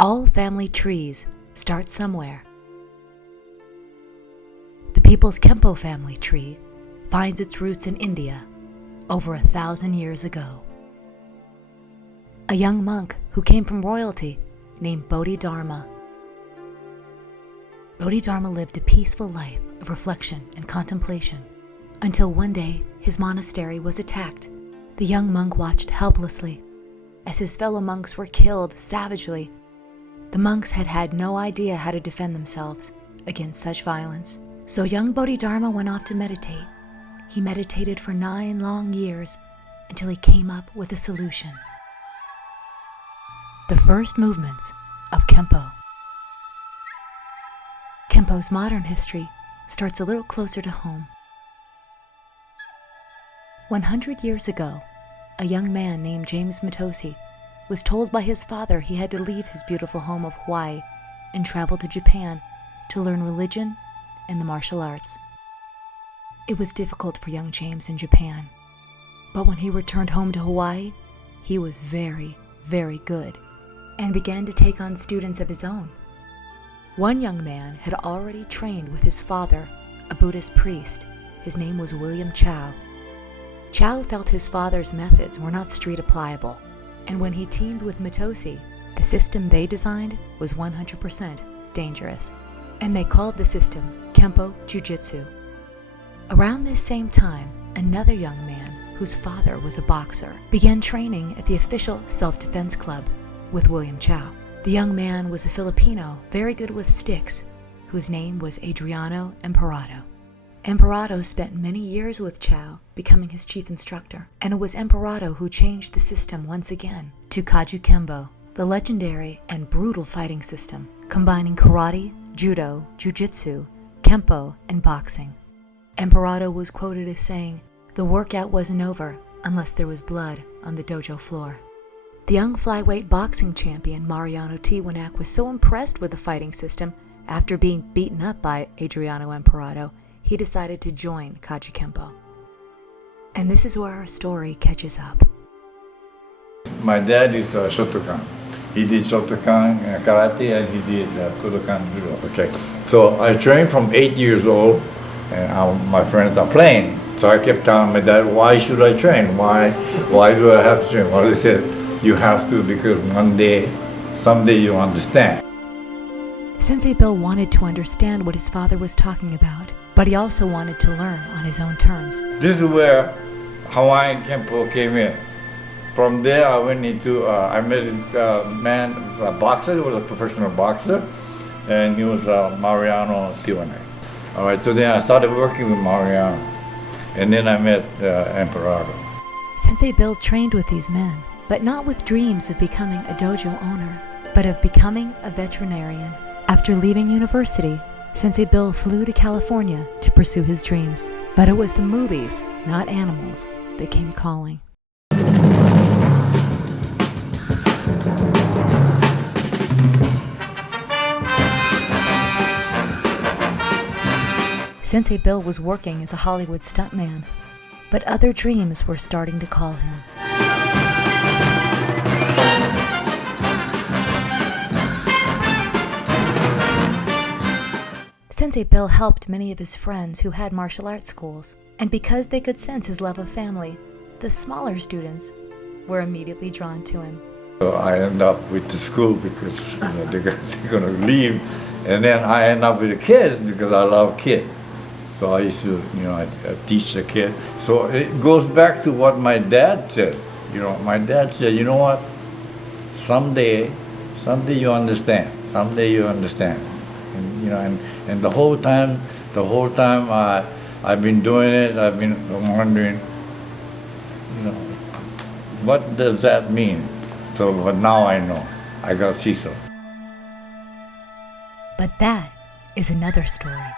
All family trees start somewhere. The people's Kenpo family tree finds its roots in India over 1,000 years ago. A young monk who came from royalty named Bodhidharma. Bodhidharma lived a peaceful life of reflection and contemplation until one day his monastery was attacked. The young monk watched helplessly as his fellow monks were killed savagely. The monks had had no idea how to defend themselves against such violence. So young Bodhidharma went off to meditate. He meditated for 9 long years until he came up with a solution. The first movements of Kenpo. Kenpo's modern history starts a little closer to home. 100 years ago, a young man named James Mitosi was told by his father he had to leave his beautiful home of Hawaii and travel to Japan to learn religion and the martial arts. It was difficult for young James in Japan, but when he returned home to Hawaii, he was very, very good and began to take on students of his own. One young man had already trained with his father, a Buddhist priest. His name was William Chow. Chow felt his father's methods were not street applicable, and when he teamed with Mitosi, the system they designed was 100% dangerous, and they called the system Kenpo Jiu-Jitsu. Around this same time, another young man, whose father was a boxer, began training at the official self-defense club with William Chow. The young man was a Filipino, very good with sticks, whose name was Adriano Emperado. Emperado spent many years with Chow, becoming his chief instructor, and it was Emperado who changed the system once again to Kaju Kenpo, the legendary and brutal fighting system, combining karate, judo, jiu-jitsu, Kenpo, and boxing. Emperado was quoted as saying, "The workout wasn't over unless there was blood on the dojo floor." The young flyweight boxing champion Mariano Tiwanak was so impressed with the fighting system, after being beaten up by Adriano Emperado, he decided to join Kaju Kenpo. And this is where our story catches up. My dad is a Shotokan. He did Shotokan karate and he did Kodokan judo. Okay, so I trained from 8 years old, and my friends are playing. So I kept telling my dad, "Why should I train? Why do I have to train?" Well, he said, "You have to because someday you understand." Sensei Bill wanted to understand what his father was talking about, but he also wanted to learn on his own terms. This is where Hawaiian Kenpo came in. From there, I went into, I met a man, a boxer, he was a professional boxer, and he was Mariano Tiwanak. All right, so then I started working with Mariano, and then I met Emperado. Sensei Bill trained with these men, but not with dreams of becoming a dojo owner, but of becoming a veterinarian. After leaving university, Sensei Bill flew to California to pursue his dreams. But it was the movies, not animals, that came calling. Sensei Bill was working as a Hollywood stuntman, but other dreams were starting to call him. Sensei Bill helped many of his friends who had martial arts schools, and because they could sense his love of family, the smaller students were immediately drawn to him. So I end up with the school because they're going to leave, and then I end up with the kids because I love kids. So I used to, I teach the kid. So it goes back to what my dad said. My dad said, "You know what? Someday you understand. Someday you understand." And the whole time I've been doing it, I've been wondering, what does that mean? So, but now I know. I got CISO. But that is another story.